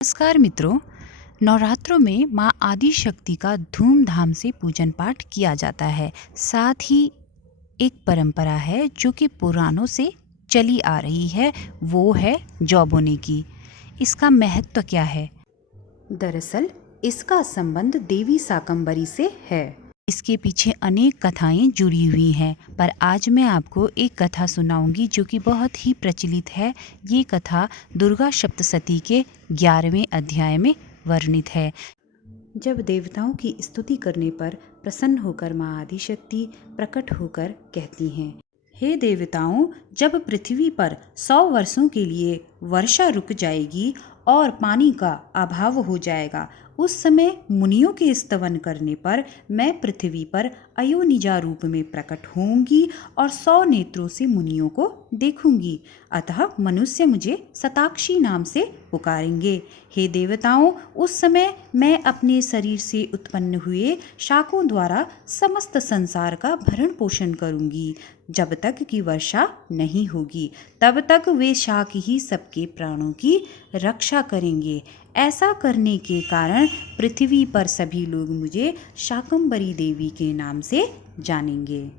नमस्कार मित्रों। नवरात्रों में माँ आदि शक्ति का धूमधाम से पूजन पाठ किया जाता है। साथ ही एक परंपरा है जो कि पुरानों से चली आ रही है, वो है जौ बोने की। इसका महत्व क्या है? दरअसल इसका संबंध देवी शाकंभरी से है। इसके पीछे अनेक कथाएं जुड़ी हुई हैं, पर आज मैं आपको एक कथा सुनाऊंगी जो कि बहुत ही प्रचलित है। ये कथा दुर्गा सप्तशती के 11वें अध्याय में वर्णित है। जब देवताओं की स्तुति करने पर प्रसन्न होकर माँ आदिशक्ति प्रकट होकर कहती हैं, हे देवताओं, जब पृथ्वी पर 100 वर्षों के लिए वर्षा रुक जाएगी और पानी का अभाव हो जाएगा, उस समय मुनियों के स्तवन करने पर मैं पृथ्वी पर अयोनिजा रूप में प्रकट होंगी और 100 नेत्रों से मुनियों को देखूंगी। अतः मनुष्य मुझे शताक्षी नाम से पुकारेंगे। हे देवताओं, उस समय मैं अपने शरीर से उत्पन्न हुए शाकों द्वारा समस्त संसार का भरण पोषण करूंगी। जब तक कि वर्षा नहीं होगी तब तक वे शाक ही सबके प्राणों की रक्षा करेंगे। ऐसा करने के कारण पृथ्वी पर सभी लोग मुझे शाकंभरी देवी के नाम से जानेंगे।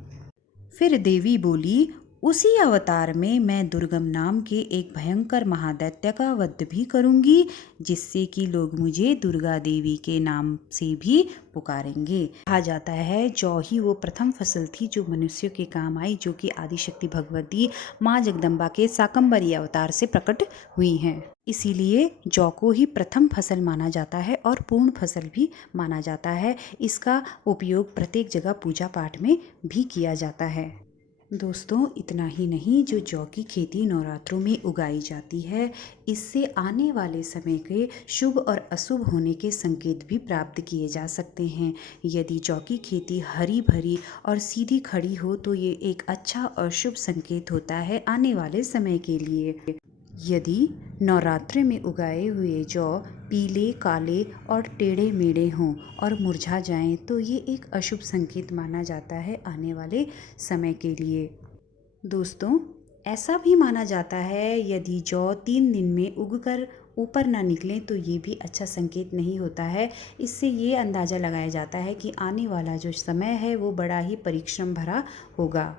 फिर देवी बोली, उसी अवतार में मैं दुर्गम नाम के एक भयंकर महादैत्य का वध भी करूंगी, जिससे कि लोग मुझे दुर्गा देवी के नाम से भी पुकारेंगे। कहा जाता है जौ ही वो प्रथम फसल थी जो मनुष्यों के काम आई, जो कि आदिशक्ति भगवती माँ जगदम्बा के शाकंभरी अवतार से प्रकट हुई हैं। इसीलिए जौ को ही प्रथम फसल माना जाता है और पूर्ण फसल भी माना जाता है। इसका उपयोग प्रत्येक जगह पूजा पाठ में भी किया जाता है। दोस्तों, इतना ही नहीं, जो जौ की खेती नवरात्रों में उगाई जाती है, इससे आने वाले समय के शुभ और अशुभ होने के संकेत भी प्राप्त किए जा सकते हैं। यदि जौ की खेती हरी भरी और सीधी खड़ी हो तो ये एक अच्छा और शुभ संकेत होता है आने वाले समय के लिए। यदि नवरात्रि में उगाए हुए जौ पीले, काले और टेढ़े मेढ़े हों और मुरझा जाएं तो ये एक अशुभ संकेत माना जाता है आने वाले समय के लिए। दोस्तों, ऐसा भी माना जाता है यदि जौ 3 दिन में उगकर ऊपर ना निकले तो ये भी अच्छा संकेत नहीं होता है। इससे ये अंदाज़ा लगाया जाता है कि आने वाला जो समय है वो बड़ा ही परिश्रम भरा होगा।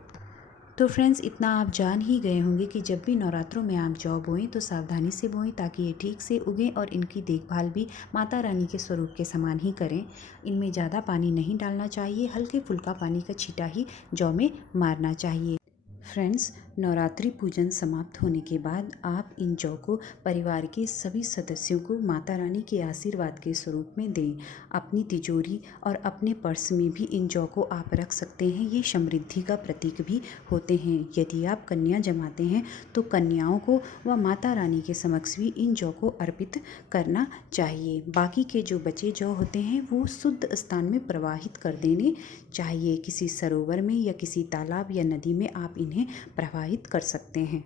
तो फ्रेंड्स, इतना आप जान ही गए होंगे कि जब भी नवरात्रों में आप जौ बोएं तो सावधानी से बोएं ताकि ये ठीक से उगें और इनकी देखभाल भी माता रानी के स्वरूप के समान ही करें। इनमें ज़्यादा पानी नहीं डालना चाहिए, हल्के फुल्का पानी का छींटा ही जौ में मारना चाहिए। फ्रेंड्स, नवरात्रि पूजन समाप्त होने के बाद आप इन जौ को परिवार के सभी सदस्यों को माता रानी के आशीर्वाद के स्वरूप में दें। अपनी तिजोरी और अपने पर्स में भी इन जौ को आप रख सकते हैं। ये समृद्धि का प्रतीक भी होते हैं। यदि आप कन्या जमाते हैं तो कन्याओं को व माता रानी के समक्ष भी इन जौ को अर्पित करना चाहिए। बाकी के जो बचे जौ होते हैं वो शुद्ध स्थान में प्रवाहित कर देने चाहिए। किसी सरोवर में या किसी तालाब या नदी में आप इन्हें प्रवाहित कर सकते हैं।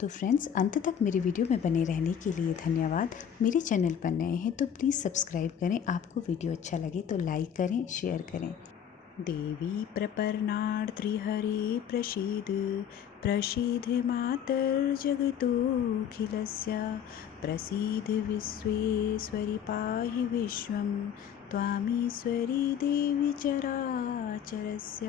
तो फ्रेंड्स, अंत तक मेरी वीडियो में बने रहने के लिए धन्यवाद। मेरे चैनल पर नए हैं तो प्लीज़ सब्सक्राइब करें। आपको वीडियो अच्छा लगे तो लाइक करें, शेयर करें। देवी प्रपन्नार्त्रिहरे प्रसीद प्रसीद मातर्जगतोऽखिलस्य प्रसीद विश्वेश्वरि पाहि विश्वं त्वामीश्वरी देवी चराचरस्य।